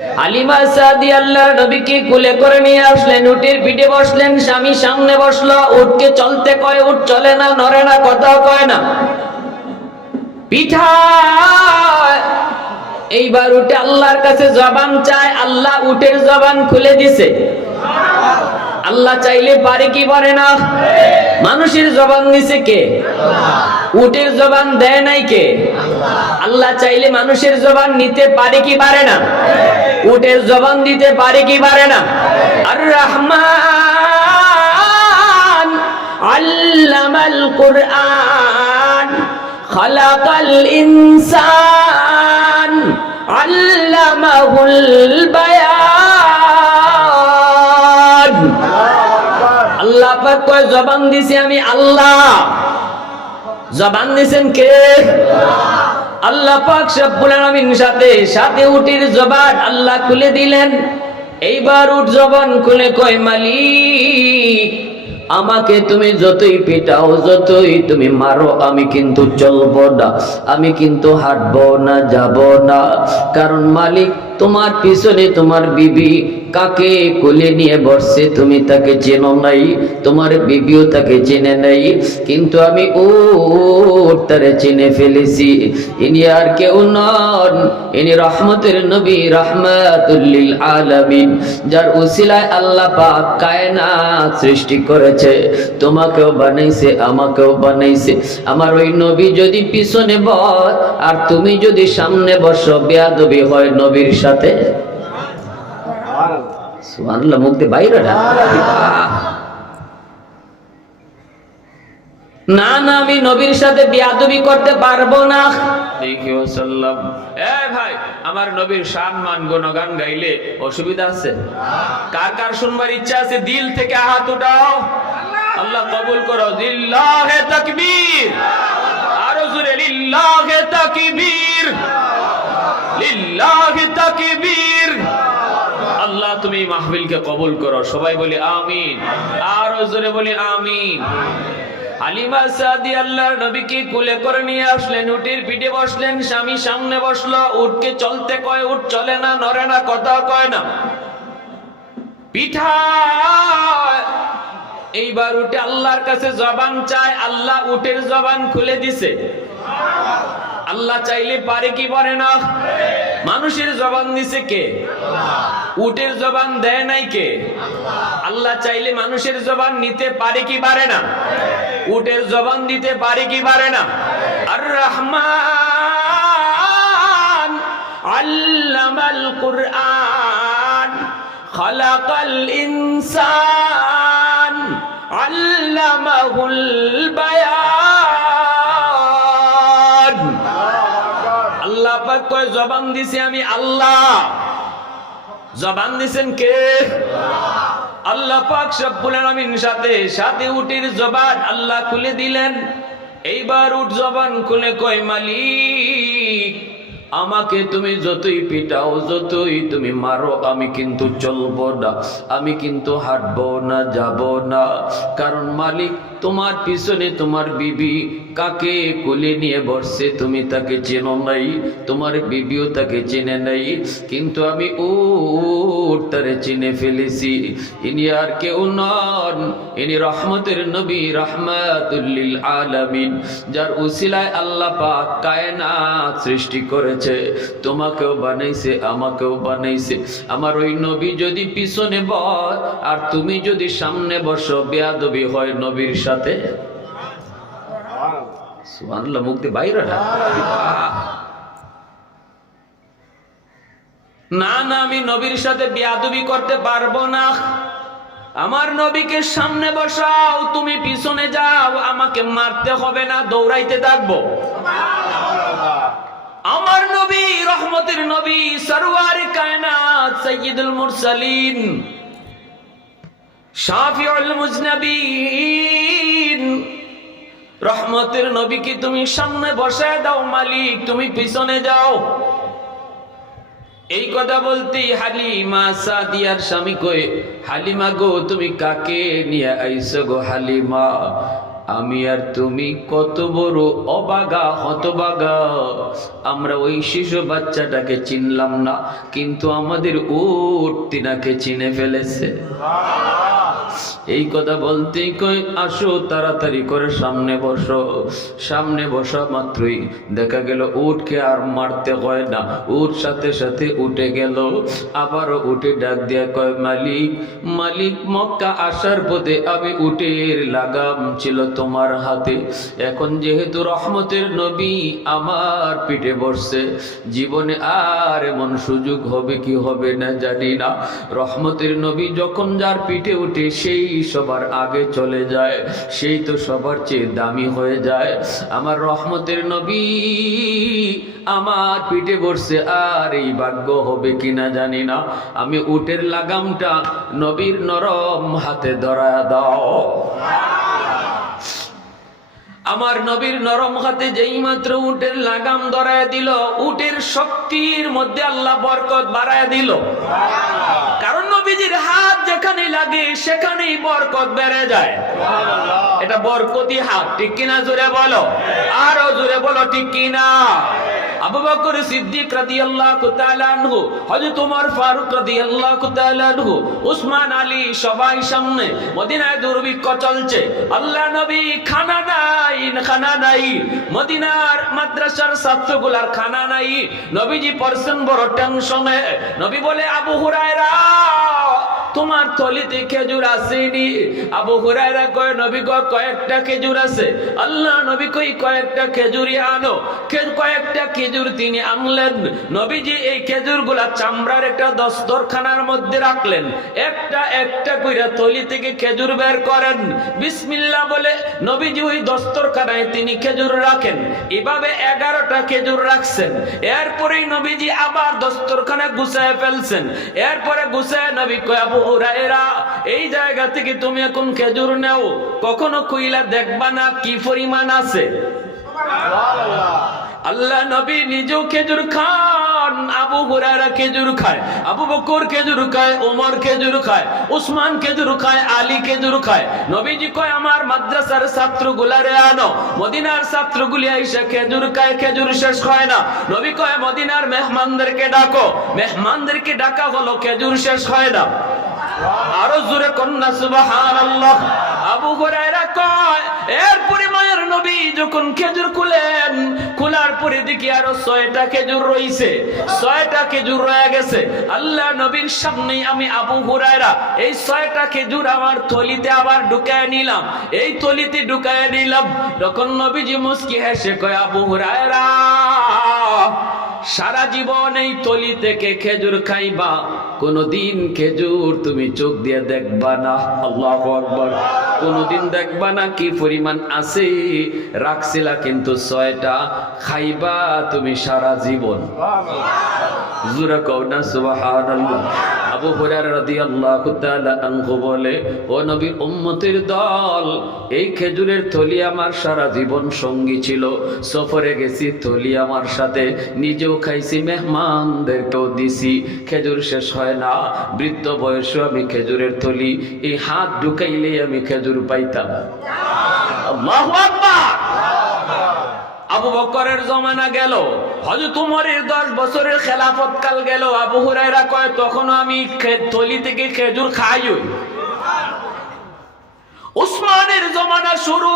হালিমা সাদিয়া আল্লাহর নবীকে কোলে করে নিয়ে আসলেন, উটের পিঠে বসলেন, স্বামী সামনে বসলো। উটকে চলতে কয়, উট চলে না, নড়ে না, কথাও কয় না। পিঠা এইবার উঠে আল্লাহর কাছে জবান চায়, আল্লাহ উটের জবান খুলে দিছে। আল্লাহ চাইলে পারে কি পারে না? মানুষের জবান দিছে কে? উটের জবান দেয় নাই কে? আল্লাহ চাইলে মানুষের জবান নিতে পারে কি পারে না? উটের জবান দিতে পারে কি পারে না? আর রহমান আল্লামাল কুরআন খালাকাল ইনসান আল্লামাহুল বায়ান। আল্লাহ পাক কয় জবান দিছি আমি আল্লাহ। জবান দিছেন কে? আল্লাহ পাক রব্বুল আলামিন। সাথে উটের জবান আল্লাহ খুলে দিলেন। এইবার উট জবান খুলে কয়, মালিক আমাকে তুমি যতই পিটাও, যতই তুমি মারো, আমি কিন্তু চলবো না, আমি কিন্তু হাঁটবো না, যাব না। কারণ মালিক তোমার পিছনে তোমার বিবি কাকে কোলে নিয়ে বসছে তুমি তাকে চেনো নাই, তোমার বিবিও তাকে চেনে নাই, কিন্তু আমি তারে চিনে ফেলেছি। ইনি আর কেউ নন, ইনি রহমতের নবী, রাহমাতুল লিল আলামিন, যার উসিলায় আল্লাহ পাক কায়নাত সৃষ্টি করেছে। তোমাকেও বানাইছে, আমাকেও বানাইছে। আমার ওই নবী যদি পিছনে বস আর তুমি যদি সামনে বসো, বেয়াদবি হয় নবীর সাথে। সুবহানাল্লাহ, মুখ দিয়ে বাইরে না না, আমি নবীর সাথে বেয়াদবি করতে পারবো না। ভাই, আমার নবীর সম্মান গুণগান গাইলে অসুবিধা আছে? কার কার শুনবার ইচ্ছা আছে? দিল থেকে হাত উঠাও, আল্লাহ কবুল করো। লিল্লাহে তাকবীর, আরো জোরে লিল্লাহে তাকবীর, লিল্লাহে তাকবীর। আল্লাহ তুমি মাহফিলকে কবুল করো। সবাই বলি আমিন, আরো জোরে বলি আমিন। হালিমা সাদিয়া আল্লাহর নবীকে কোলে করে নিয়ে আসলেন, উটের পিঠে বসলেন, স্বামী সামনে বসলো। উটকে চলতে কয়, উট চলে না, নড়ে না, কথাও কয় না। পিঠা এইবার উঠে আল্লাহর কাছে জবান চায়, আল্লাহ উটের জবান খুলে দিছে। আল্লাহ চাইলে পারে কি পারে না? মানুষের জবান দিছে কে? উটের জবান দেয় নাই কে? আল্লাহ চাইলে মানুষের জবান নিতে পারে কি পারে না? উটের জবান দিতে পারে কি পারে না? আর রহমান আল্লামাল কুরআন খালাকাল ইনসান আল্লামাহুল বায়ান। আল্লাহ পাক কয় জবান দিছি আমি আল্লাহ। জবান দিছেন কে? আল্লাহ পাক রব্বুল আলামিন। সাথে উটের জবান আল্লাহ খুলে দিলেন। এইবার উট জবান খুলে কয়, মালিক আমাকে তুমি যতই পিটাও, যতই তুমি মারো, আমি কিন্তু চলবো না, আমি কিন্তু হাঁটবো না, যাব না। কারণ মালিক তোমার পিছনে তোমার বিবি কাকে কোলে নিয়ে বসছে তুমি তাকে চেনো নাই, তোমার বিবিও তাকে চেনে নাই, কিন্তু আমি তারে চিনে ফেলেছি। ইনি আর কেউ নন, ইনি রহমতের নবী, রাহমাতুল লিল আলামিন, যার উসিলায় আল্লাহ পাক কায়নাত সৃষ্টি করেছে। তোমাকেও বানাইছে, আমাকেও বানাইছে। আমার ওই নবী যদি পিছনে বস আর তুমি যদি সামনে বসো, বেয়াদবি হয় নবীর সাথে। সুবহানাল্লাহ, মুখ দিয়ে বাইরে না না, আমি নবীর সাথে বেয়াদবি করতে পারবো না। আমার নবীকে সামনে বসাও, তুমি পিছনে যাও, আমাকে মারতে হবে না, দৌড়াইতে থাকবো। আমার নবী রহমতের নবী, সরওয়ারে কায়নাত, সাইয়্যিদুল মুরসালিন, শাফিউল মুজনাবিন, রহমতের নবীকে তুমি সামনে বসায় দাও, মালিক তুমি পিছনে যাও। এই কথা বলতেই হালিমা সাদিয়ার স্বামী কয়ে, হালিমা গো তুমি কাকে নিয়ে আইছো গো? হালিমা আমি আর তুমি কত বড় অবাগা হতবাগা, আমরা ওই শিশু বাচ্চাটাকে চিনলাম না, কিন্তু আমাদের উট তিনাকে চিনে ফেলেছে। এই কথা বলতেই কই আসো তাড়াতাড়ি করে সামনে বসো। সামনে বসা মাত্রই দেখা গেল উটকে আর মারতে হয় না, উট সাথে সাথে উঠে গেল। আবারও উঠে ডাক দিয়া কয় মালিক, মালিক মক্কা আসার পথে আমি উটের লাগাম ছিল তোমার হাতে, এখন যেহেতু রহমতের নবী আমার পিঠে বসছে, জীবনে আর এমন সুযোগ হবে কি হবে না জানি না। রহমতের নবী যখন যার পিঠে উঠে সেই সবার আগে চলে যায়, সেই তো সবার চেয়ে দামি হয়ে যায়। আমার রহমতের নবী আমার পিঠে বসছে, আর এই ভাগ্য হবে কিনা জানি না। আমি উটের লাগামটা নবীর নরম হাতে ধরায়া দাও। আমার নবীর নরম হাতে যেই মাত্র উটের লাগাম ধরায় দিল, উটের শক্তির মধ্যে আল্লাহ বরকত বাড়ায় দিল। কারণ নবীজির হাত যেখানে লাগে সেখানেই বরকত বেড়ে যায়। এটা বরকতি হাত, ঠিক কিনা জোরে বলো, আরো জোরে বলো ঠিক কিনা। আবু বকর সিদ্দিক রাদিয়াল্লাহু তাআলা আনহু, হযরত ওমর ফারুক রাদিয়াল্লাহু তাআলা আনহু, উসমান আলী সবাই সামনে, মদিনায় দুর্ভিক্ষ চলছে, আল্লাহ নবী খানা নাই, মদিনার মাদ্রাসার ছাত্রগুলার খানা নাই, নবীজি পড়ছেন বড় টেনশনে। নবী বলে আবু হুরায়রা তোমার থলিতে খেজুর আসেনি? আবু হুরায়রা কয় নবী গো কয়েকটা খেজুর আছে। আল্লাহ নবী কই কয়েকটা খেজুরই আনো। কয়েকটা খেজুর তিনি আনলেন। নবীজি এই খেজুরগুলা চামড়ার একটা দস্তরখানার মধ্যে রাখলেন, একটা একটা কইরা থলি থেকে খেজুর বের করেন, বিসমিল্লাহ বলে নবীজি ওই দস্তরখানায় তিনি খেজুর রাখেন। এভাবে 11টা খেজুর রাখছেন। এরপরেই নবীজি আবার দস্তরখানা গুছায় ফেলছেন। এরপরে গুছায় নবী কয় আবু হুরায়রা এই জায়গা থেকে তুমি এখন খেজুর নাও, কখনো কইলা দেখবা না কি পরিমাণ আছে। আল্লাহ নবী নিজেও খেজুর খান, আবু হুরায়রা খেজুর খায়, আবু বকর খেজুর খায়, ওমর খেজুর খায়, উসমান খেজুর খায়, আলী খেজুর খায়। নবীজি কয় আমার মাদ্রাসার ছাত্রগুলারে আনো। মদিনার ছাত্রগুলি আইসা খেজুর খায়, খেজুর শেষ হয় না। নবী কয় মদিনার মেহমানদেরকে ডাকো। মেহমানদেরকে ডাকা হলো, খেজুর শেষ হয় না। আরো জোরে কন্যা সুবহানাল্লাহ। আবু হুরায়রা কয় এরপরে মায়ের নবী যখন খেজুর খুলেন, খোলার পরে দেখি আরো 6টা খেজুর রইছে, 6টা খেজুর রয়ে গেছে। আল্লাহ নবীর সামনেই আমি আবু হুরায়রা এই 6টা খেজুর আমার থলিতে আবার ঢুকায় নিলাম। এই থলিতে ঢুকায় নিলাম, তখন নবীজি মুস্কি হেসে কয় আবু হুরায়রা সারা জীবন এই থলি থেকে খেজুর খাইবা, কোনদিন খেজুর তুমি চোখ দিয়ে দেখবা না। আল্লাহু আকবার। কোনদিন দেখবা না কি পরিমাণ আছে, রাখছিলা কিন্তু 6টা, খাইবা তুমি সারা জীবন। জোরে কও না সুবহানাল্লাহ। আবু হুরায়রা রাদিয়াল্লাহু তাআলা আনহু বলে ও নবীর উম্মতের দল, এই খেজুরের থলি আমার সারা জীবন সঙ্গী ছিল। সফরে গেছি, থলি আমার সাথে, নিজেও খাইছি, মেহমানদেরকেও দিছি, খেজুর শেষ হয় না। বৃদ্ধ বয়সে আমি খেজুরের থলি এই হাত ঢুকাইলে আমি খেজুর পাইতাম। আল্লাহু আকবার। আবু বকরের জমানা গেল, হযরত উমরের 10 বছরের খেলাফত কাল গেল। আবু হুরায়রা কয় তখনও আমি থলি থেকে খেজুর খাইই। উসমানের জমানা শুরু,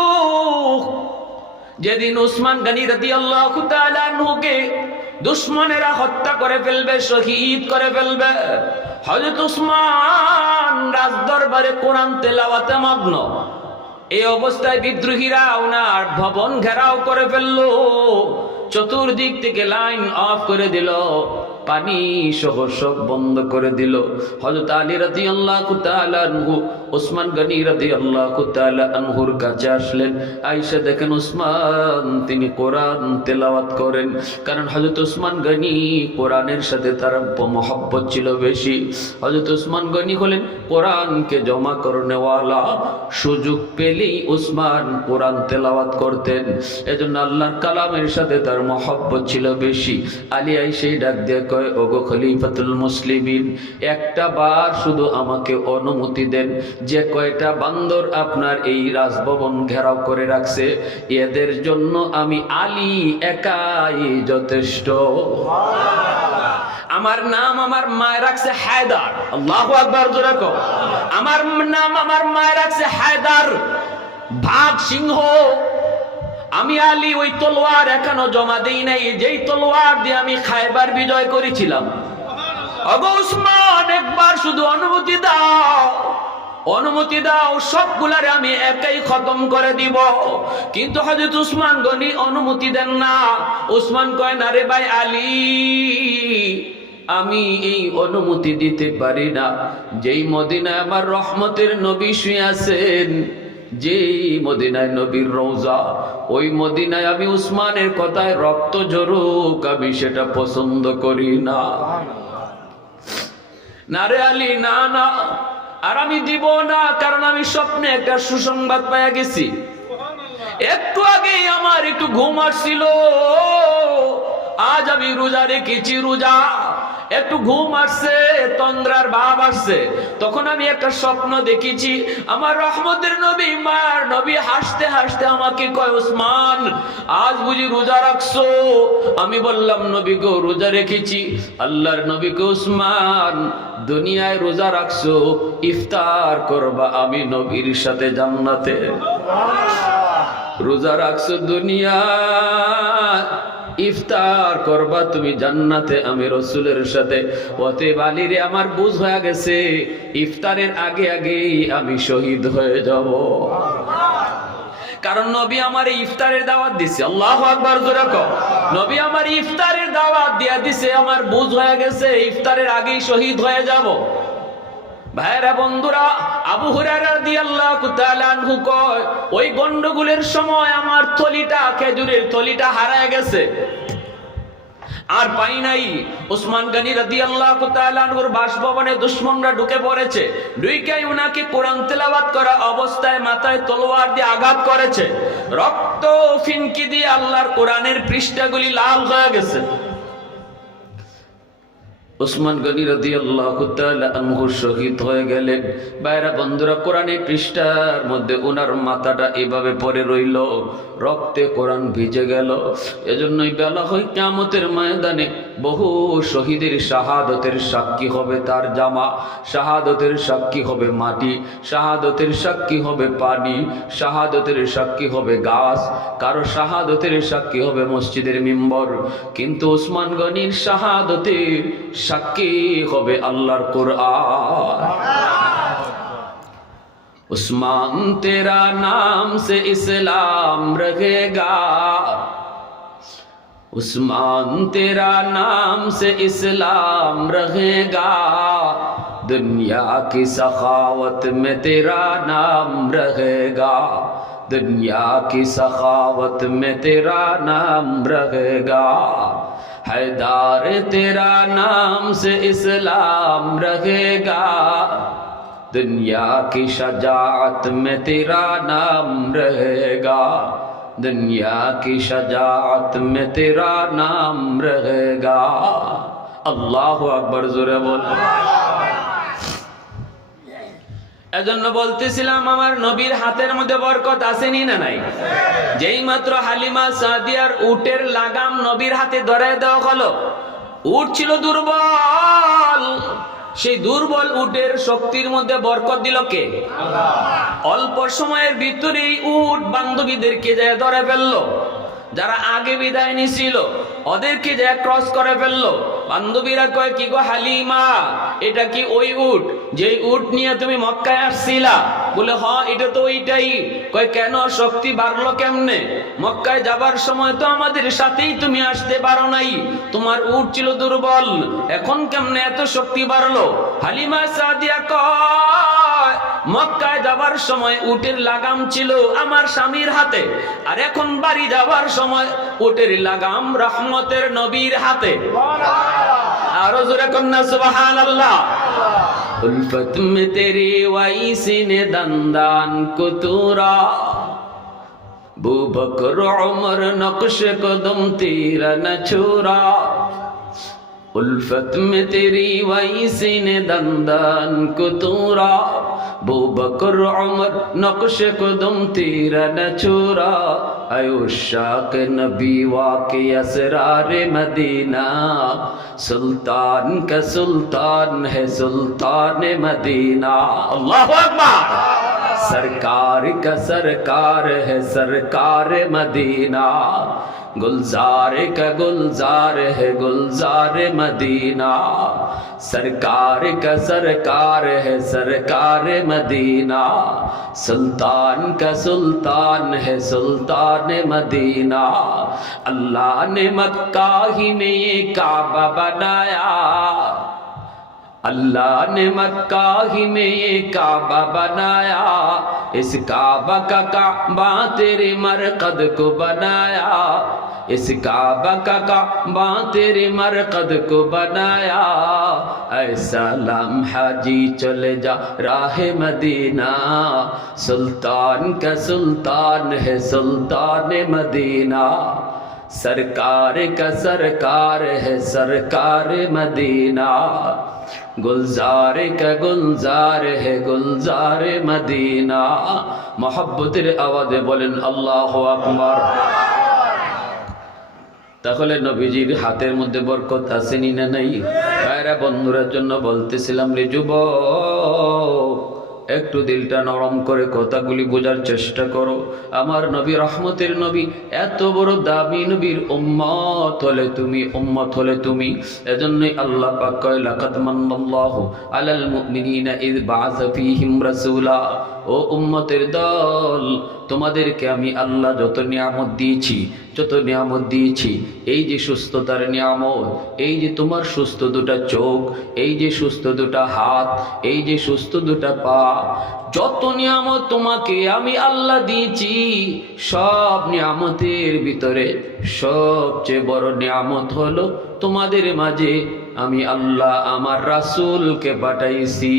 যেদিন উসমান গনি রাদিয়াল্লাহু তাআলা আনহুকে দুশমনেরা হত্যা করে ফেলবে, শহীদ করে ফেলবে, হযরত উসমান রাজদরবারে কোরআন তেলাওয়াতে মগ্ন। এই অবস্থায় বিদ্রোহীরা ওনার ভবন ঘেরাও করে ফেললো, চতুর্দিক থেকে লাইন অফ করে দিল, পানি সহ সব বন্ধ করে দিল। হযরত আলী রাদিয়াল্লাহু তাআলা আনহু উসমান গনি রাদিয়াল্লাহু তাআলা আনহুর কাছে আসলেন। আয়েশা দেখেন উসমান তিনি কোরআন তেলাওয়াত করেন, কারণ হযরত উসমান গনি কোরআনের সাথে তার মহব্বত ছিল বেশি। হযরত উসমান গনি হলেন কোরআনকে জমা করনেওয়ালা, সুযোগ পেলেই উসমান কোরআন তেলাওয়াত করতেন, এজন্য আল্লাহর কালামের সাথে তার মহব্বত ছিল বেশি। আলী আয়েশা ডাক দিয়ে কয় কয়, ওগো খলিফাতুল মুসলিমিন, একটা বার শুধু আমাকে অনুমতি দেন, যে কয়টা বান্দর আপনার এই রাজভবন ঘেরাও করে রাখছে এদের জন্য আমি আলী একাই যথেষ্ট। আমার নাম আমার মায় রাখছে হায়দার, আল্লাহু আকবার জোরে কও। আমার নাম আমার মায় রাখছে হায়দার, বাঘ সিংহ। আমি আলী ওই তলোয়ার এখনো জমা দেই নাই, যেই তলোয়ার দিয়ে আমি খায়বার বিজয় করেছিলাম। ওগো উসমান, একবার শুধু অনুমতি দাও, অনুমতি দাও, সবগুলারে আমি একাই খতম করে দিব। কিন্তু হযরত উসমান গনি অনুমতি দেন না। উসমান কয়, না রে ভাই আলী, আমি এই অনুমতি দিতে পারি না। যেই মদিনায় আমার রহমতের নবী শুয়ে আছেন, যেই মদিনায় নবীর রওজা, ওই মদিনায় আমি উসমানের কথায় রক্ত ঝরুক আমি সেটা পছন্দ করি না। না রে আলী, না না, আর আমি দিব না, কারণ আমি স্বপ্নে একটা সুসংবাদ পাইয়া গেছি। একটু আগেই আমার একটু ঘুম আসছিল, আজ আমি রোজা রেখেছি, রোজা একটু ঘুম আসছে, তন্দ্রার ভাব আসছে, তখন আমি একটা স্বপ্ন দেখেছি। আমার রহমতের নবী, মার নবী হাসতে হাসতে আমাকে কয়, উসমান আজ বুঝি রোজা রাখছো? আমি বললাম, নবী গো রোজা রেখেছি। আল্লাহর নবী গো, উসমান দুনিয়ায় রোজা রাখছো, ইফতার করবা আমি নবীর সাথে জান্নাতে। রোজা রাখছো দুনিয়ায়, ইফতার করবা তুমি জান্নাতে আমি রসুলের সাথে। অতএব আলী রে, আমার বুঝ হয়ে গেছে ইফতারের আগে আগেই আমি শহীদ হয়ে যাব, কারণ নবী আমার ইফতারের দাওয়াত দিছে। আল্লাহু আকবার জোরে কও। নবী আমার ইফতারের দাওয়াত দিয়া দিছে, আমার বুঝ হয়ে গেছে ইফতারের আগেই শহীদ হয়ে যাব। ভাইরা বন্ধুরা, আবু হুরায়রা রাদিয়াল্লাহু তাআলা আনহু কয়, ওই গন্ডগোলের সময় আমার থলিটা, খেজুরের থলিটা হারায় গেছে, আর পাই নাই। উসমান গনি রাদিয়াল্লাহু তাআলা আনহুর বাসভবনে দুশমনরা ঢুকে পড়েছে, ঢুকেই উনাকে কোরআন তেলাওয়াত করা অবস্থায় মাথায় তলোয়ার দিয়ে আঘাত করেছে, রক্ত ফিনকি দিয়ে আল্লাহর কোরআনের পৃষ্ঠাগুলি লাল হয়ে গেছে। উসমান গনি রাদিয়াল্লাহু তাআলা আনহু শহীদ হয়ে গেলেন। বাইরা বন্ধুরা, কোরআনের পৃষ্ঠার মধ্যে ওনার মাথাটা এভাবে পড়ে রইল, রক্তে কোরআন ভিজে গেল। এজন্যই বলা হয় কিয়ামতের ময়দানে বহু শহীদের শাহাদতের সাক্ষী হবে তার জামা, শাহাদতের সাক্ষী হবে মাটি, শাহাদতের সাক্ষী হবে পানি, শাহাদতের সাক্ষী হবে গাছ, কারো শাহাদতের সাক্ষী হবে মসজিদের মিম্বর। কিন্তু উসমান গনির শাহাদতের সাক্ষী হবে আল্লাহর কুরআন। उस्मान तेरा नाम से इस्लाम रहेगा, उस्मान तेरा नाम से इस्लाम रहेगा, दुनिया की सखावत में तेरा नाम रहेगा, दुनिया की सखावत में तेरा नाम रहेगा, हैदार तेरा नाम से इस्लाम रहेगा, दुनिया की शजाअत में तेरा नाम रहेगा, दुनिया की शजाअत में तेरा नाम रहेगा। अल्लाहु अकबर, जोरे बोल। এজন্য বলতেছিলাম, আমার নবীর হাতের মধ্যে বরকত আসেনি না নাই? যেই মাত্র হালিমা সাদিয়ার উটের লাগাম নবীর হাতে ধরায় দেওয়া হলো, উট ছিল দুর্বল, সেই দুর্বল উটের শক্তির মধ্যে বরকত দিল কে? আল্লাহ। অল্প সময়ের ভিতরেই উট বান্ধবীদেরকে যায় ধরে ফেললো, যারা আগে বিদায় নিছিল ওদেরকে যায় ক্রস করে ফেললো। বান্ধবীরা কয়, কি গো হালিমা, এটা কি ওই উট যে উট নিয়ে তুমি মক্কায় আসছিলা? বলে, হ্যাঁ এটা তো ওইটাই। কয়, কেন, শক্তি বাড়লো কেমনে? মক্কায় যাবার সময় তো আমাদের সাথেই তুমি আসতে পারো নাই, তোমার উট ছিল দুর্বল, এখন কেমনে এত শক্তি বাড়লো? হালিমা সাদিয়া কয়, মক্কায় যাবার সময় উটের লাগাম ছিল আমার স্বামীর হাতে, আর এখন বাড়ি যাবার সময় উটের লাগাম রহমতের নবীর হাতে। আরো জোরে কন্যা সুবহানাল্লাহ। উলফত মে তেরি ওয়াইসি নে দন্দান কুতুরা, বু বকর উমর নকশ কদম তেরা ন ছোরা, उल्फत में तेरी वैसी ने दंदन को तूरा बू बकर उमर नक्श कुदम तेरा न छोरा आयुशाक नबी वाके असरार मदीना सुल्तान का सुल्तान है सुल्तान मदीना अल्लाहु अकबर सरकार का सरकार है सरकार मदीना गुलजार का गुलजार है गुलजार मदीना सरकार का सरकार है सरकार मदीना सुल्तान का सुल्तान है सुल्तान मदीना अल्लाह ने मक्का ही में ये काबा बनाया अल्लाह ने मक्का ही में ये काबा बनाया इस काबा का काबा तेरे मरकद को बनाया इस काबा का काबा तेरे मरकद को बनाया ऐसा लम्हा जी चले जा राह मदीना सुल्तान का सुल्तान है सुल्तान मदीना सरकार का सरकार है सरकार मदीना गुलजार का गुलजार है गुलजार मदीना मोहब्बतेर आवाज़े बोलें अल्लाहु আকবার তাহলে নবীজির হাতের মধ্যে বরকত আছে না নাই ভাইরা বন্ধুদের জন্য বলতেছিলাম রে যুবক একটু দিলটা নরম করে কথাগুলি বোঝার চেষ্টা করো আমার নবী রহমতের নবী এত বড় দামি নবীর উম্মত হলে তুমি এজন্যই আল্লাহ পাক কয় লাকাদ মান্নাল্লাহু আলাল মুমিনিনা ইয বাআসা ফীহিম রাসূলা ও উম্মতের দল তোমাদেরকে আমি আল্লাহ যত নিয়ামত দিয়েছি এই যে সুস্থতার নিয়ামত এই যে তোমার সুস্থ দুটা চোখ এই যে সুস্থ দুটা হাত এই যে সুস্থ দুটা পা যত নিয়ামত তোমাকে আমি আল্লাহ দিয়েছি সব নিয়ামতের ভিতরে সবচেয়ে বড় নিয়ামত হলো তোমাদের মাঝে আমি আল্লাহ আমার রাসূলকে পাঠাইছি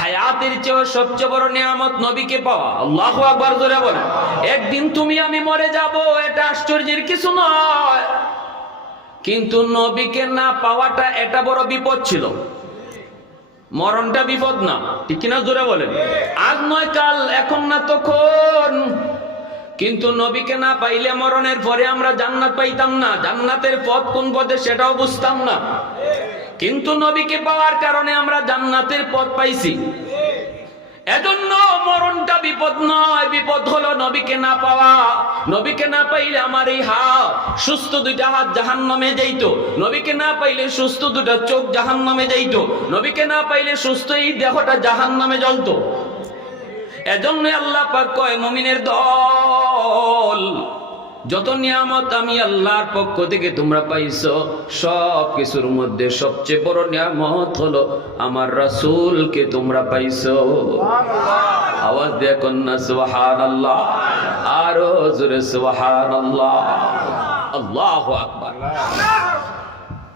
হায়াতের চেয়ে সবচেয়ে বড় নিয়ামত নবীকে পাওয়া আল্লাহু আকবার জোরে বলেন একদিন তুমি আমি মরে যাব এটা আশ্চর্যের কিছু নয় কিন্তু নবীকে না পাওয়াটা এটা বড় বিপদ ছিল মরণটা বিপদ না ঠিক কিনা জোরে বলেন আজ নয় কাল এখন না তখন কিন্তু নবীকে না পাইলে মরণের পরে আমরা জান্নাত পাইতাম না জান্নাতের পথ কোন পথে সেটাও বুঝতাম না কিন্তু নবীকে পাওয়ার কারণে আমরা জান্নাতের পথ পাইছি এজন্য মরণটা বিপদ নয় বিপদ হলো নবীকে না পাওয়া নবীকে না পাইলে আমার এই হাত সুস্থ দুইটা হাত জাহান্নামে যাইতো নবীকে না পাইলে সুস্থ দুইটা চোখ জাহান্নামে যাইতো নবীকে না পাইলে সুস্থ এই দেহটা জাহান্নামে জ্বলতো এজন্য আল্লাহ পাক কয় মুমিনের দল যত নিয়ামত আমি আল্লাহর পক্ষ থেকে তোমরা পাইছো সব কিছুর মধ্যে সবচেয়ে বড় নিয়ামত হলো আমার রাসূলকে তোমরা পাইছো আওয়াজ দিয়ে কন্যা সুবহানাল্লাহ আরো জোরে সুবহানাল্লাহ আল্লাহু আকবার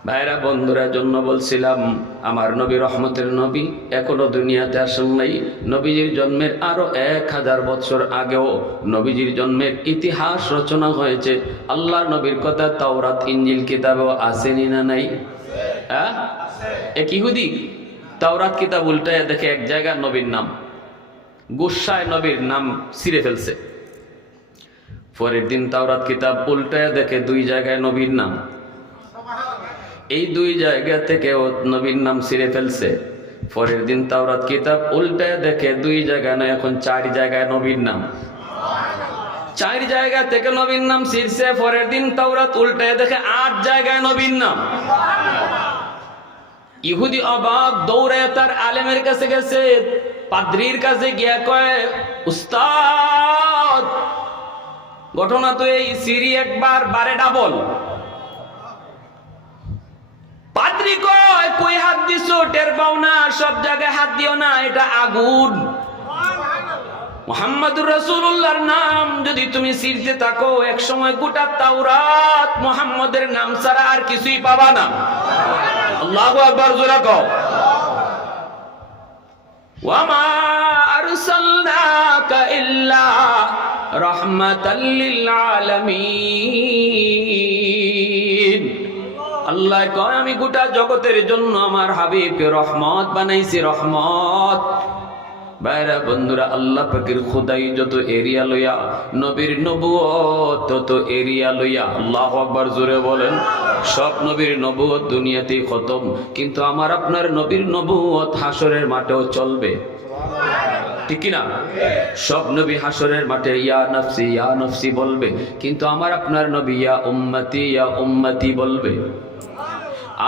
ভাইরা বন্ধুরা জন্য বলছিলাম আমার নবী রহমতের নবী এখনো দুনিয়াতে আসেন নাই নবীজির জন্মের আরো 1000 বছর আগেও নবীজির জন্মের ইতিহাস রচনা হয়েছে আল্লাহর নবীর কথা তাওরাত ইনজিল কিতাবেও আসেনি না নাই হ্যাঁ এক ইহুদি তাওরাত কিতাব উল্টায় দেখে এক জায়গায় নবীর নাম গুসায় নবীর নাম ছিঁড়ে ফেলছে পরের দিন তাওরাত কিতাব উল্টায় দেখে 2 জায়গায় নবীর নাম এই 2 জায়গা থেকে নবীর নাম ছিঁড়ে ফেলছে পরের দিন তাওরাত কিতাব উল্টায় দেখে 2 জায়গায় নয় এখন 4 জায়গায় নবীর নাম 4 জায়গা থেকে নবীর নাম ছিঁড়ছে পরের দিন তাওরাত উল্টায় দেখে 8 জায়গায় নবীর নাম ইহুদি অবাক দৌড়ে তার আলেমের কাছে গেছে পাদ্রীর কাছে গিয়া কয় উস্তাদ ঘটনা তো এই সিরি একবার বারে ডাবল পাদ্রী কয় কই হাত দিছো টের পাও না সব জায়গায় হাত দিও না এটা আগুন মুহাম্মদুর রাসূলুল্লাহর নাম যদি তুমি ছিঁড়তে থাকো এক সময় গোটা তাওরাত মুহাম্মদের নাম ছাড়া আর কিছুই পাবা না আল্লাহু আকবার জোরে কও ওয়া মা আরসালনাকা ইল্লা রাহমাতাল লিল আলামিন আল্লাহ কয় আমি গোটা জগতের জন্য আমার হাবিবকে রহমত বানাইছি, রহমত। বাইরা বন্ধুরা, আল্লাহ পাকের খোদাই যত এরিয়া লইয়া, নবীর নবুয়ত তত এরিয়া লইয়া। আল্লাহু আকবার, জোরে বলেন। সব নবীর নবুয়ত দুনিয়াতেই খতম, কিন্তু আমার আপনার নবীর নবুয়ত হাসরের মাঠেও চলবে, ঠিক কিনা? সব নবী হাসরের মাঠে ইয়া নফসি বলবে, কিন্তু আমার আপনার নবী ইয়া উম্মতি বলবে।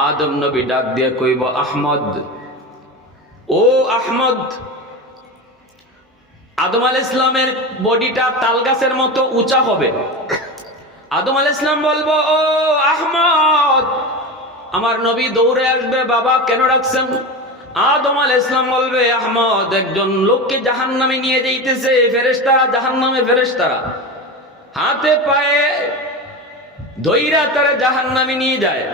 আদম নবী ডাক দিয়ে কইব আহমদ, ও আহমদ। আদম আলাইহিস সালামের বডিটা তাল গাছের মতো উঁচা হবে। আদম আলাইহিস সালাম বলবো ও আহমদ। আমার নবী দৌড়ে আসবে, বাবা কেন ডাকছেন? আদম আলাইহিস সালাম বলবে আহমদ, একজন লোককে জাহান্নামে নিয়ে যাইতেছে ফেরেশতারা, জাহান্নামে ফেরেশতারা হাতে পায়ে ধইরা তারা জাহান্নামে নিয়ে যায়।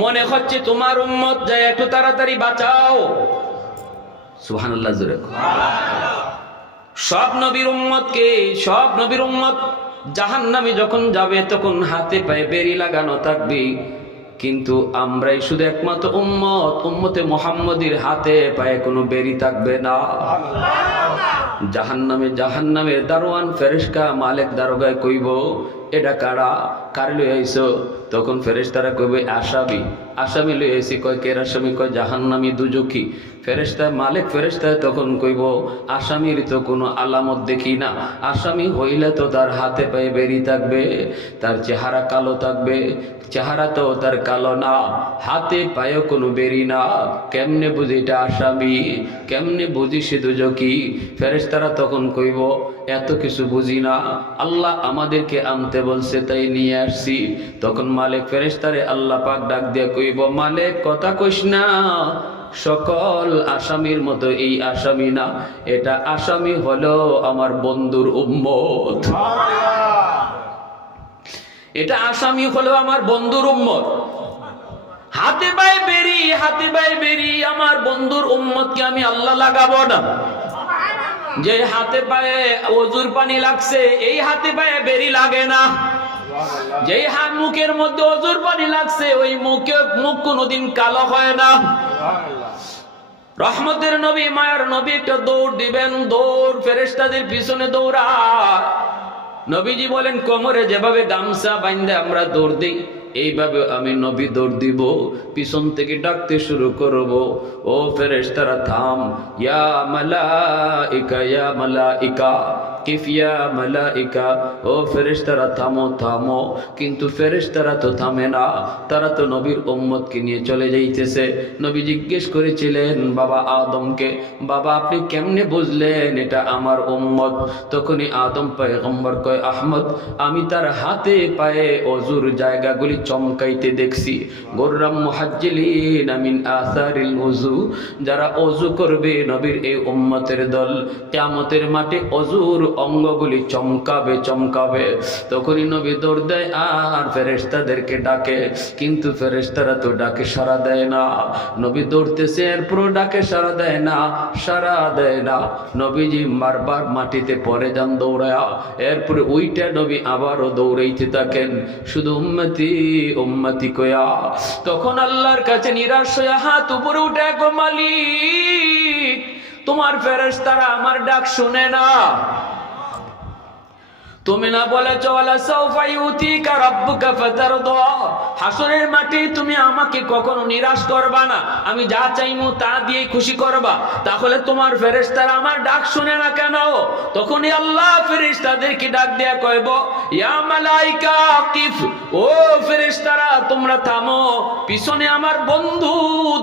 মনে হচ্ছে তোমার উম্মত, যায় একটু তাড়াতাড়ি বাঁচাও। সুবহানাল্লাহ, জোরে। সব নবীর উম্মত জাহান্নামে যখন যাবে তখন হাতে পায়ে বেরি লাগানো থাকবে, কিন্তু আমরাই শুধু একমাত্র উম্মতে মুহাম্মদীর হাতে পায়ে কোনো বেরি থাকবে না। জাহান্নামের দারোয়ান ফেরেশতা মালিক দারোগায় কইব এটা কার লই আইছো? তখন ফেরেশতারা কইবে আসামি লই আইছি। কয় কের আসামি? কয় জাহান্নামী দুজকি। মালিক ফেরেশতা তখন কইব আসামির তো কোনো আলামত দেখি না, আসামি হইলে তো তার হাতে পায়ে বেরি থাকবে, তার চেহারা কালো থাকবে। চেহারা তো তার কালো না, হাতে পায়ে কোনো বেরি না, কেমনে বুঝি এটা আসামি, কেমনে বুঝি সে দুজকি? ফেরেশতারা তখন কইব এত কিছু বুঝি না, আল্লাহ আমাদেরকে আনতে বলছে তাই নিয়ে আসছি। তখন মালিক ফেরেশতারে আল্লাহ পাক ডাক দিয়ে কইব মালিক কথা কইস না, সকল আসামির মতো এই আসামি না, এটা আসামি হলো আমার বন্ধুর উম্মত। এটা আসামি হলো আমার বন্ধুর উম্মত। হাতে পায়ে বেরি আমার বন্ধুর উম্মতকে আমি আল্লাহ লাগাবো না। যে হাতে পায়ে ওযুর পানি লাগছে, এই হাতে পায়ে বেরি লাগে না। যেই মুখের মধ্যে ওযুর পানি লাগছে, ওই মুখ কোনোদিন কালো হয় না। রহমতের নবী, মায়ার নবী একটা দৌড় দিবেন, দৌড় ফেরেশতাদের পিছনে দৌড়া। নবীজি বলেন কোমরে যেভাবে গামছা বাইন্ধে আমরা দৌড় দিই, এইভাবে আমি নবী দৌড় দিব, পিছন থেকে ডাকতে শুরু করব ও ফেরেশতারা থাম, ইয়া মালাইকা কিফিয়া মালাইকা, ও ফেরেশতারা থামো। কিন্তু ফেরেশতারা তো থামে না, তারা তো নবীর উম্মতকে নিয়ে চলে যাইতেছে। নবী জিজ্ঞেস করেছিলেন বাবা আদমকে, বাবা আপনি কেমনে বুঝলেন এটা আমার উম্মত? তখনই আদম পয়গম্বর কয় আহমদ, আমি তার হাতে পায়ে ওযুর জায়গাগুলি চমকাইতে দেখছি। গুররাম মুহাজ্জিলিন মিন আসারিল ওযু, যারা ওযু করবে নবীর এই উম্মতের দল কিয়ামতের মাঠে ওযুর অঙ্গগুলি চমকাবে। তখনই নবী দৌড় দেয় আর ফেরেশতাদেরকে ডাকে, কিন্তু ফেরেশতারা তো ডাকে সাড়া দেয় না। নবী দৌড়তেছে, এরপর ডাকে সাড়া দেয় না। নবীজি বারবার মাটিতে পড়ে যান দৌড়ায়া, এরপরে ওইটা নবী আবারও দৌড়াইতে থাকেন, শুধু উম্মতি কয়া। তখন আল্লাহর কাছে নিরাশ হয়ে হাত উপরে উঠে, গো মালিক তোমার ফেরেশতারা আমার ডাক শুনে না। তুমি না বলেছ ওয়ালা সাউফা ইউতিকা রাব্বুকা ফাতারদা, হাসরের মাঠে তুমি আমাকে কখনো নিরাশ করবা না, আমি যা চাইমু তা দিয়ে খুশি করবা। তাহলে তোমার ফেরেশতারা আমার ডাক শুনে না কেন? তখনই আল্লাহ ফেরেশতাদেরকে ডাক দেয়া কইব, ইয়া মালাইকা কিফ, ও ফেরেশতারা তোমরা থামো, পিছনে আমার বন্ধু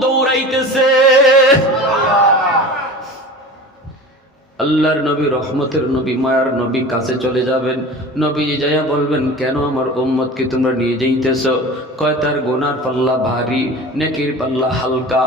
দৌড়াইতেছে। আল্লাহর নবী, রহমতের নবী, মায়ার নবী কাছে চলে যাবেন। নবীজি যাইয়া বলবেন কেন আমার উম্মতকে তোমরা নিয়ে যাইতেছো? কয় তার গুনার পাল্লা ভারী, নেকির পাল্লা হালকা,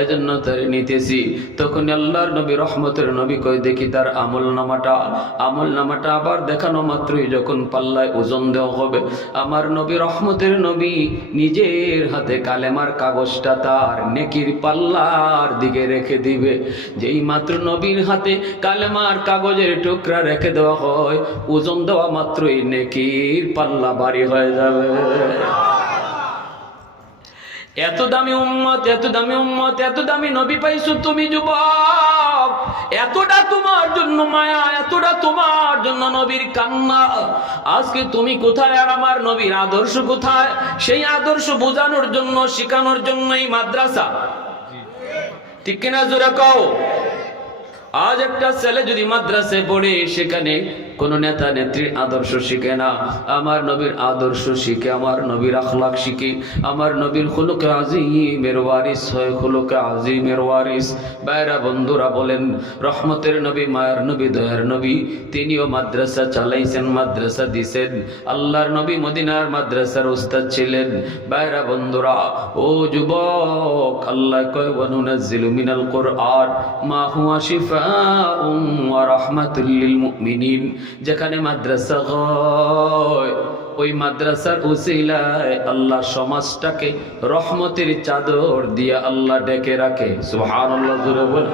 এজন্য তার নিতেছি। তখন আল্লাহর নবী, রহমতের নবী কয় দেখি তার আমল নামাটা আবার দেখানো মাত্রই যখন পাল্লায় ওজন দেওয়া হবে, আমার নবী, রহমতের নবী নিজের হাতে কালেমার কাগজটা তার নেকির পাল্লার দিকে রেখে দিবে। যেই মাত্র নবীর হাতে কালেমার কাগজের টুকরা রেখে দেওয়া হয়, ওজন দেওয়া মাত্রই নেকির পাল্লা ভারী হয়ে যাবে। এত দামি উম্মত, এত দামি উম্মত, এত দামি নবী পাইছো তুমি যুবক। এতটা তোমার জন্য মায়া, এতটা তোমার জন্য নবীর কান্না। আজকে তুমি কোথায় আর আমার নবীর আদর্শ কোথায়? সেই আদর্শ বোঝানোর জন্য, শেখানোর জন্য এই মাদ্রাসা, ঠিক কিনা জোরে কও। আজ একটা ছেলে যদি মাদ্রাসায় পড়ে, সেখানে কোন নেতা নেত্রীর আদর্শ শিখে না, আমার নবীর আদর্শ শিখে, আমার নবীর আখলাক শিখে, আমার নবীর খুলুকে আজিমের ওয়ারিস হয়, খুলুকে আজিমের ওয়ারিস। ভাইরা বন্ধুরা বলেন, রহমতের নবী, মায়ের নবী, দয়ার নবী, তিনিও মাদ্রাসা চালাইছেন, মাদ্রাসা দিছেন। আল্লাহর নবী মদিনার মাদ্রাসার উস্তাদ ছিলেন। ভাইরা বন্ধুরা, ও যুবক, আল্লাহ কয় ওয়ানুনাজ্জিলু মিনাল কুরআন মা হুয়া শিফাউন ওয়া রাহমাতুল লিল মুমিনিন। যেখানে মাদ্রাসা হয়, ওই মাদ্রাসার উসিলায় আল্লাহ সমাজটাকে রহমতের চাদর দিয়ে আল্লাহ ডেকে রাখে। সুবহানাল্লাহ, জোরে বল।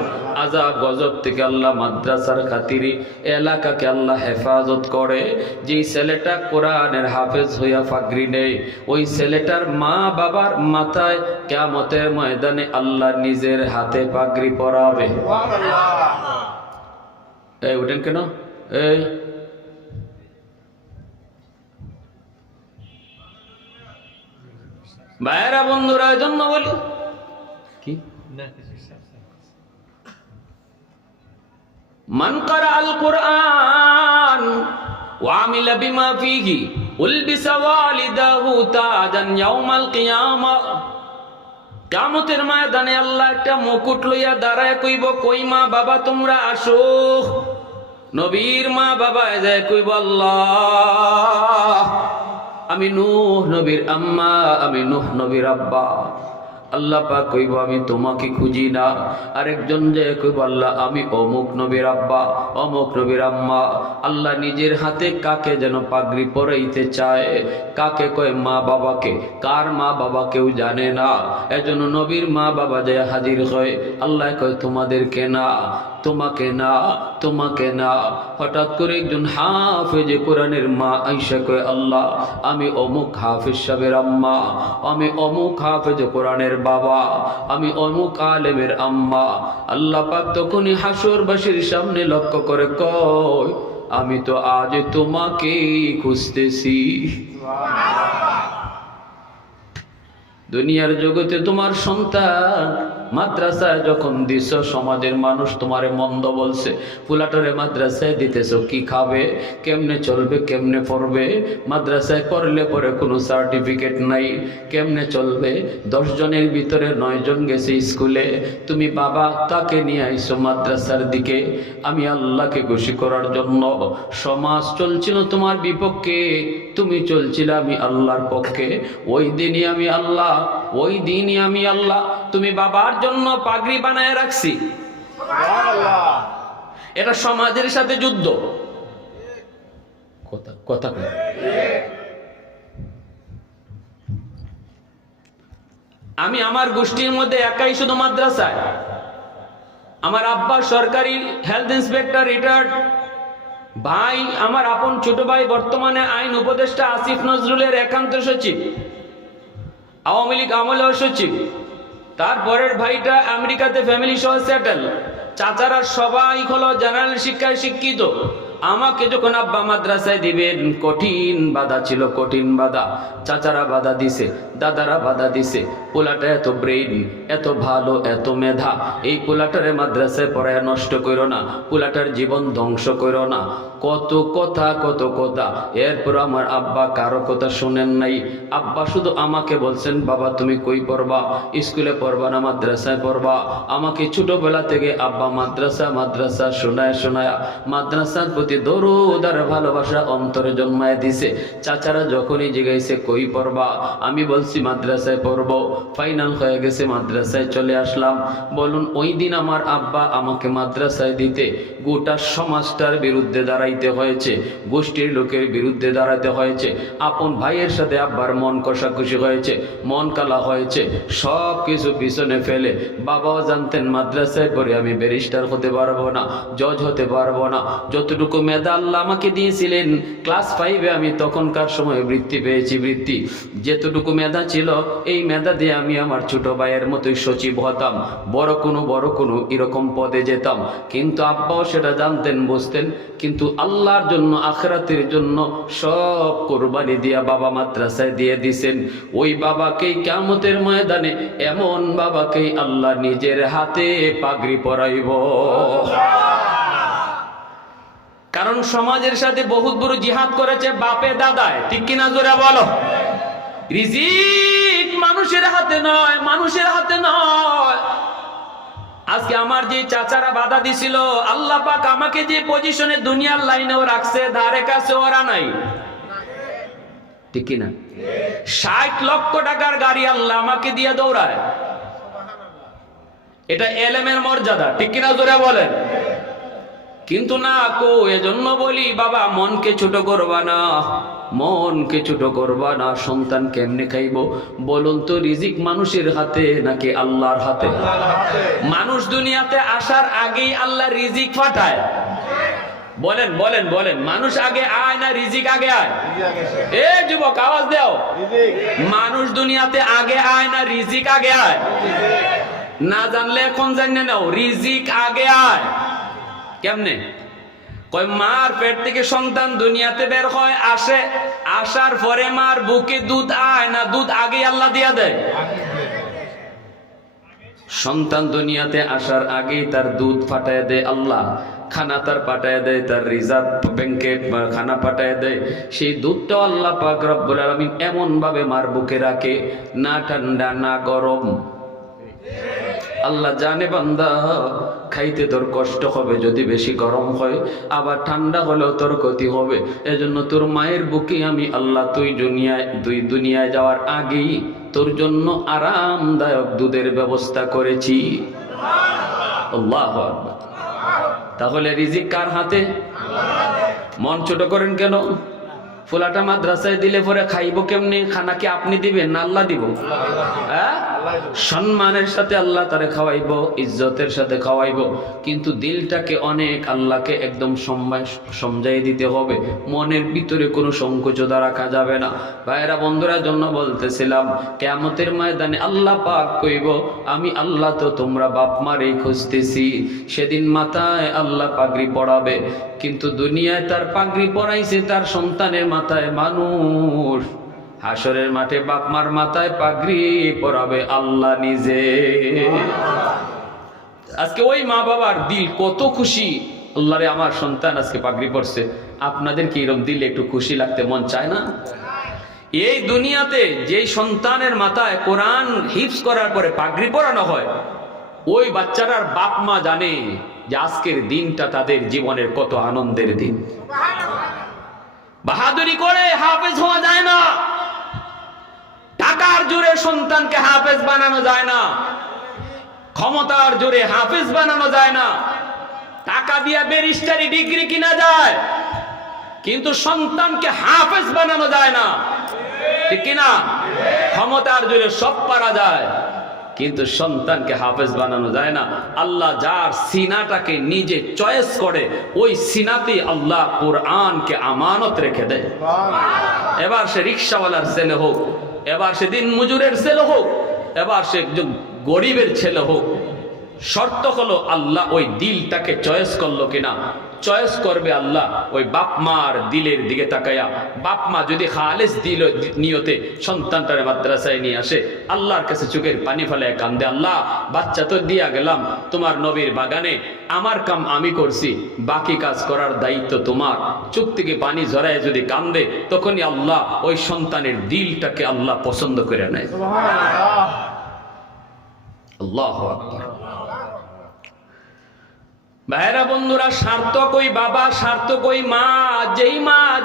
আযাব গজব থেকে আল্লাহ মাদ্রাসার খাতিরে এলাকাকে আল্লাহ হেফাজত করে। যে ছেলেটা কোরআনের হাফেজ হইয়া পাগড়ি নেই, ওই ছেলেটার মা বাবার মাথায় কিয়ামতের ময়দানে আল্লাহ নিজের হাতে পাগড়ি পরাবে। এই উঠেন কেন? এই ভাইরা বন্ধুরা, জন্য বলি কি, মান ক্বারা আল কুরআন ওয়া আমিলা বিমা ফীহি উলবিসা ওয়ালিদাহু তাজান ইয়াউমাল কিয়ামা। কিয়ামতের ময়দানে আল্লাহ একটা মুকুট লইয়া দাঁড়ায় কইব, কই মা বাবা তোমরা আসো। নবীর মা বাবা যায় কইব, আল্লাহ আমি নূহ নবীর আম্মা, আমি নূহ নবীর আব্বা। আল্লাহ পাক কইব, আমি তোমাকে খুঁজি না। আরেকজন যে কইব, আল্লাহ আমি অমুক নবীর আব্বা, অমুক নবীর আম্মা। আল্লাহ নিজের হাতে কাকে যেন পাগড়ি পরাইতে চায়। কাকে কয়? মা বাবাকে। কার মা বাবা কেউ জানে না। এজন্য নবীর মা বাবা যে হাজির হয়, আল্লাহ কয় তোমাদেরকে না, তোমাকে না, তোমাকে না। হঠাৎ করে একজন হাফেজ কোরআনের মা আয়েশা কয়, আল্লাহ আমি অমুক হাফেজ সাহেবের আম্মা, আমি অমুক হাফেজ কোরআনের বাবা, আমি অমুক আলেমের আম্মা। আল্লাহ পাক তখনই হাসরবাসীর সামনে লক্ষ্য করে কয়, আমি তো আজ তোমাকেই খুঁজতেছি। দুনিয়ার জগতে তোমার সন্তান মাদ্রাসায় যখন দিছ, সমাজের মানুষ তোমারে মন্দ বলছে। পুলাটারে মাদ্রাসায় দিতেছ, কি খাবে, কেমনে চলবে, কেমনে পড়বে? মাদ্রাসায় পড়লে পরে কোনো সার্টিফিকেট নাই, কেমনে চলবে? 10 জনের ভিতরে 9 জন গেছে স্কুলে, তুমি বাবা কাকে নিয়ে আইছো মাদ্রাসার দিকে? আমি আল্লাহকে খুশি করার জন্য। সমাজ চলছিল তোমার বিপক্ষে, তুমি চলছিলে আমি আল্লাহর পক্ষে। ওই দিনই আমি আল্লাহ, ওই দিনই আমি আল্লাহ তুমি বাবার জন্য পাগড়ি বানায় রাখছি। এটা সমাজের সাথে যুদ্ধ। কথা আমি আমার গোষ্ঠীর মধ্যে একাই শুধু মাদ্রাসায়। আমার আব্বা সরকারি হেলথ ইন্সপেক্টর রিটায়ার্ড, ভাই আমার আপন ছোট ভাই বর্তমানে আইন উপদেষ্টা আসিফ নজরুলের একান্ত সচিব, আওয়ামী লীগ আমলের সচিব। তারপরের ভাইটা আমেরিকাতে ফ্যামিলি সহ সেটেল। চাচারা সবাই হলো জেনারেল শিক্ষায় শিক্ষিত। আমাকে যখন আব্বা মাদ্রাসায় দিবেন, কঠিন বাধা ছিল, কঠিন বাধা। চাচারা বাধা দিছে, দাদারা বাধা দিছে। পোলাটা এত ব্রেইন, এত ভালো, এত মেধা, এই পোলাটারে মাদ্রাসায় পড়ায় নষ্ট করো না, পোলাটার জীবন ধ্বংস করো না। কত কথা, কত কথা। এরপর আমার আব্বা কারো কথা শুনেন নাই। আব্বা শুধু আমাকে বলছেন, বাবা তুমি কই পড়বা? স্কুলে পড়বা না মাদ্রাসায় পড়বা? আমাকে ছোটবেলা থেকে আব্বা মাদ্রাসা মাদ্রাসা শোনায় শোনায় মাদ্রাসার প্রতি দরদ আর ভালোবাসা অন্তরে জন্মায় দিছে। চাচারা যখনই জিগাইছে কই পড়বা, আমি বলছি মাদ্রাসায় পড়বো। ফাইনাল হয়ে গেছে, মাদ্রাসায় চলে আসলাম। বলুন, ওই দিন আমার আব্বা আমাকে মাদ্রাসায় দিতে গোটা সমাজটার বিরুদ্ধে দাঁড়াইতে হয়েছে, গোষ্ঠীর লোকের বিরুদ্ধে দাঁড়াতে হয়েছে। আপন ভাইয়ের সাথে আব্বার মন কষাকষি হয়েছে, মন কালা হয়েছে। সব কিছু পিছনে ফেলে বাবাও জানতেন মাদ্রাসায় পড়ে আমি ব্যারিস্টার হতে পারবো না, জজ হতে পারবো না। যতটুকু মেধা আল্লাহ আমাকে দিয়েছিলেন, ক্লাস 5-এ আমি তখনকার সময় বৃত্তি পেয়েছি। বৃত্তি যেতটুকু মেধা মেধা ছিল, এই মেধা দিয়ে আমি আমার ছোট ভাইয়ের মতোই সচিব হতাম, বড় কোনো এরকম পদে যেতাম। কিন্তু আব্বাও সেটা জানতেন, বুঝতেন, কিন্তু আল্লাহর জন্য, আখিরাতের জন্য সব কোরবানি দিয়া বাবা মাদ্রাসায় দিয়ে দিছেন। ওই বাবাকেই কিয়ামতের ময়দানে, এমন বাবাকেই আল্লাহ নিজের হাতে পাগড়ি পরাইব। কারণ সমাজের সাথে বহুত বড় জিহাদ করেছে বাপে দাদায়, ঠিক কিনা জোরে বলো? রিজিক মানুষের হাতে নয়, মানুষের হাতে নয়। আজকে আমার যে চাচারা বাধা দিছিল, আল্লাহ পাক আমাকে যে পজিশনে দুনিয়ার লাইনেও রাখছে, ধারে কাছে ওরা নাই, ঠিক কিনা? 60 লক্ষ টাকার গাড়ি আল্লাহ আমাকে দিয়ে দৌড়ায়, এটা এলেমের মর্যাদা, ঠিক কিনা জোরে বলেন? কিন্তু না কো, এজন্য বলি বাবা, মনকে ছোট করবা না, মনকে ছোট করবা না। সন্তান কেমনে খাইব বলুন তো? রিজিক মানুষের হাতে নাকি আল্লাহর হাতে? মানুষ দুনিয়াতে আসার আগেই আল্লাহ রিজিক পাঠায়। বলেন বলেন বলেন, মানুষ আগে আয় না রিজিক আগে আয়? এ যুবক আওয়াজ দাও, মানুষ দুনিয়াতে আগে আয় না রিজিক আগে আয়? না জানলে এখন জানিয়ে নাও, রিজিক আগে আয়। কেমনে? কয় মার পেট থেকে সন্তান দুনিয়াতে বের হয়, আসে, আসার পরে মার বুকে দুধ আয় না দুধ আগে আল্লাহ দিয়া দেয়? সন্তান দুনিয়াতে আসার আগেই তার দুধ ফাটায় দেয় আল্লাহ, খানা তার পাঠায় দেয়, তার রিজার্ভ ব্যাংকে খানা পাঠায় দেয়। সেই দুধটাও আল্লাহ পাক রব্বুল আলামিন এমন ভাবে মার বুকে রাখে, না ঠান্ডা না গরম। আল্লাহ জানে বান্দা, খাইতে তোর কষ্ট হবে যদি বেশি গরম হয়, আবার ঠান্ডা হলেও তোর ক্ষতি হবে। এজন্য তোর মায়ের বুকে আমি আল্লাহ তুই দুনিয়ায় যাওয়ার আগেই তোর জন্য আরামদায়ক দুধের ব্যবস্থা করেছি। আল্লাহু আকবার। তাহলে রিজিক কার হাতে? মন ছোট করেন কেন? ফুলাটা মাদ্রাসায় দিলে পরে খাইব কেমনি? খানা কি আপনি দিবেন না আল্লাহ দিব? হ্যাঁ, সম্মানের সাথে আল্লাহ তারে খাওয়াইব, ইজ্জতের সাথে খাওয়াইব, কিন্তু দিলটাকে অনেক আল্লাহকে একদম সমঝাই দিতে হবে। মনের ভিতরে কোনো সংকোচতা রাখা যাবে না। ভাইরা বন্ধুরা, জন্য বলতেছিলাম, কিয়ামতের ময়দানে আল্লাহ পাক কইব, আমি আল্লাহ তো তোমরা বাপ মারেই খুঁজতেছি। সেদিন মাথায় আল্লাহ পাগড়ি পরাবে, কিন্তু দুনিয়ায় তার পাগড়ি পরাইছে তার সন্তানের মাথায় মানুষ। হাসরের মাঠে বাপ মার মাথায় পাগড়ি পরাবে আল্লাহ নিজে। আজকে ওই মা বাবার দিল কত খুশি, আল্লাহরে আমার সন্তান আজকে পাগড়ি পরছে। আপনাদের কি এরকম দিলে একটু খুশি লাগতে মন চায় না? এই দুনিয়াতে যেই সন্তানের মাথায় কোরআন হিফজ করার পরে পাগড়ি পরানো হয়, ওই বাচ্চাটার বাপ মা জানে যে আজকের দিনটা তাদের জীবনের কত আনন্দের দিন। বাহাদুরি করে হাফেজ হওয়া যায় না, টাকার জোরে সন্তানকে হাফেজ বানানো যায় না, ক্ষমতার জোরে হাফেজ বানানো যায় না, টাকা দিয়ে ব্যারিস্টারি ডিগ্রি কিনা যায়, কিন্তু সন্তানকে হাফেজ বানানো যায় না, ঠিক কিনা? ক্ষমতার জোরে সব পারা যায়, কিন্তু সন্তানকে হাফেজ বানানো যায় না। আল্লাহ যার সিনাটাকে নিজে চয়েস করে, ওই সিনাতে আল্লাহ কোরআনকে আমানত রেখে দেয়। এবার সে রিক্সাওয়ালার ছেলে হোক, এবার সে দিন মজুরের ছেলে হোক, এবার সে গরিবের ছেলে হোক, শর্ত হলো আল্লাহ ওই দিলটাকে চয়েস করলো কিনা। চয়েস করবে আল্লাহ ওই বাপ মার দিলের দিকে তাকায়া। বাপ মা যদি খালেস দিল নিয়তে সন্তানটারে মাদ্রাসায় নিয়ে আসে, আল্লাহর কাছে চোখের পানি ফেলায় কান্দে, আল্লাহ বাচ্চা তো দিয়া গেলাম তোমার নবীর বাগানে, আমার কাম আমি করছি, বাকি কাজ করার দায়িত্ব তোমার। চোখ থেকে পানি ঝরায় যদি কান্দে, তখনই আল্লাহ ওই সন্তানের দিলটাকে আল্লাহ পছন্দ করে নেয়। আল্লাহু আকবার। ভাইরা বন্ধুরা, স্বার্থক ওই বাবা, স্বার্থক ওই মা,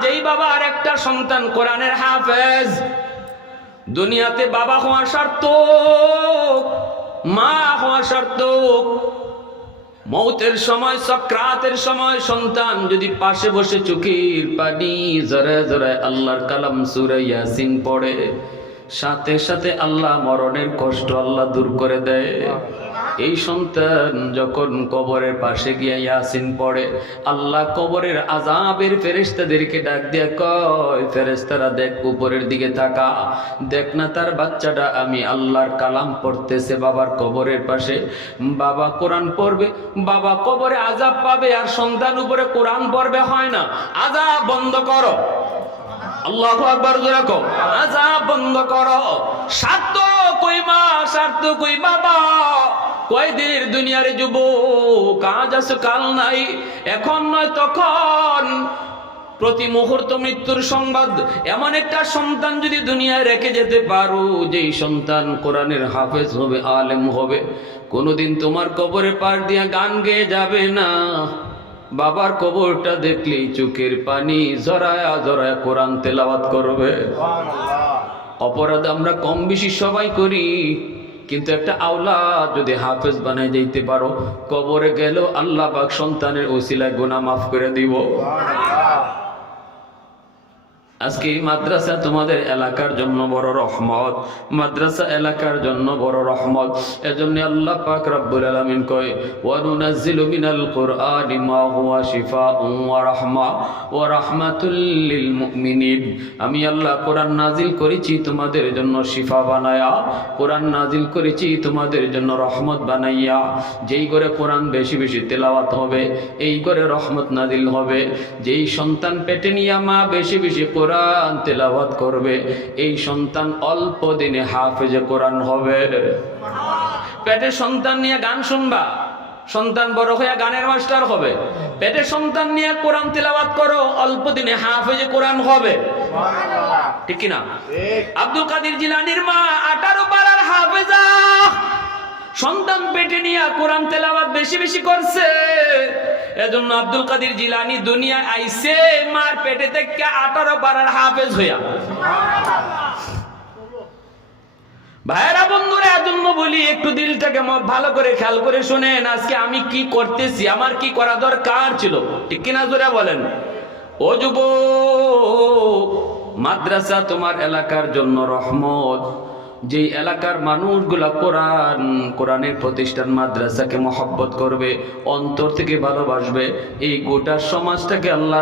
যেই বাবার একটা সন্তান কোরআনের হাফেজ। দুনিয়াতে বাবা হওয়া সার্থক, মা হওয়া সার্থক। মৌতের সময়, সাকরাতের সময় সন্তান যদি পাশে বসে চোখের পানি জড়ায় জড়ায় আল্লাহর কালাম সূরা ইয়াসিন পড়ে, সাথে সাথে আল্লাহ মরণের কষ্ট আল্লাহ দূর করে দেয়। এই সন্তান যখন কবরের পাশে গিয়ে ইয়াসিন পড়ে, আল্লাহ কবরের আযাবের ফেরেশতাদেরকে ডাক দিয়ে কয়, ফেরেশতারা দেখ উপরের দিকে তাকা, দেখ না তার বাচ্চাটা আমি আল্লাহর কালাম পড়তেছে বাবার কবরের পাশে। বাবা কোরআন পড়বে, বাবা কবরে আযাব পাবে, আর সন্তান উপরে কোরআন পড়বে। হয় না, আযাব বন্ধ করো। আল্লাহু আকবার জোরে কও, আযাব বন্ধ করো। স্বার্থ কই মা, স্বার্থ কই বাবা, কয়দিনের দুনিয়ারে যুবক, কাজ আছে কাল নাই, এখন নয় তখন। প্রতি মুহূর্ত মৃত্যুর সংবাদ। এমন একটা সন্তান যদি দুনিয়ায় রেখে যেতে পারো, যেই সন্তান কোরআনের হাফেজ হবে, আলেম হবে, কোনোদিন তোমার কবরে পার দিয়া গান গেয়ে যাবে না। বাবার কবরটা দেখলেই চোখের পানি জড়ায়া জড়ায়া কোরআন তেলাওয়াত করবে। অপরাধ আমরা কম বেশি সবাই করি, কিন্তু একটা আওলাদ যদি হাফেজ বানায় যাইতে পারো, কবরে গেল আল্লাহ পাক সন্তানের ওসিলায় গুনাহ মাফ করে দিব। আজকে এই মাদ্রাসা তোমাদের এলাকার জন্য বড় রহমত, মাদ্রাসা এলাকার জন্য বড় রহমত। এজন্য আল্লাহ পাক রব্বুল আলামিন কয়, ওয়া নুনাজ্জিলু মিনাল কুরআনি মা হুয়া শিফাউন ওয়া রাহমা ওয়া রাহমাতুল লিল মুমিনিন। আমি আল্লাহ কোরআন নাজিল করেছি তোমাদের জন্য শিফা বানায়া, কোরআন নাজিল করেছি তোমাদের জন্য রহমত বানাইয়া। যেই করে কোরআন বেশি বেশি তেলাওয়াত হবে, এই করে রহমত নাজিল হবে। যেই সন্তান পেটে নিয়া মা বেশি বেশি কোরআন তেলাওয়াত করবে, এই সন্তান অল্প দিনে হাফেজে কোরআন হবে। পেটে সন্তান নিয়ে গান শুনবা, সন্তান বড় হয়ে গানের মাস্টার হবে। পেটে সন্তান নিয়ে কোরআন তেলাওয়াত করো, অল্প দিনে হাফেজে কোরআন হবে। ঠিক কিনা? আব্দুল কাদের জিলানীর মা 18 পারার হাফেজা, সন্তান পেটে নিয়ে কোরআন তেলাওয়াত বেশি বেশি করছে। এজন্য আব্দুল কাদের জিলানী দুনিয়া আইছে মার পেটে থেকে 18 পারার হাফেজ হইয়া। ভাইরা বন্ধুরা, এজন্য বলি একটু দিলটাকে ভালো করে খেয়াল করে শুনেন। আজকে আমি কি করতেছি, আমার কি করা দরকার ছিল, ঠিক কিনা জোরে বলেন। ও যুবক, মাদ্রাসা তোমার এলাকার জন্য রহমত। যেই এলাকার মানুষগুলা কোরআনের প্রতিষ্ঠান মাদ্রাসাকে মহব্বত করবে, অন্তর থেকে ভালোবাসবে, এই গোটা সমাজটাকে আল্লাহ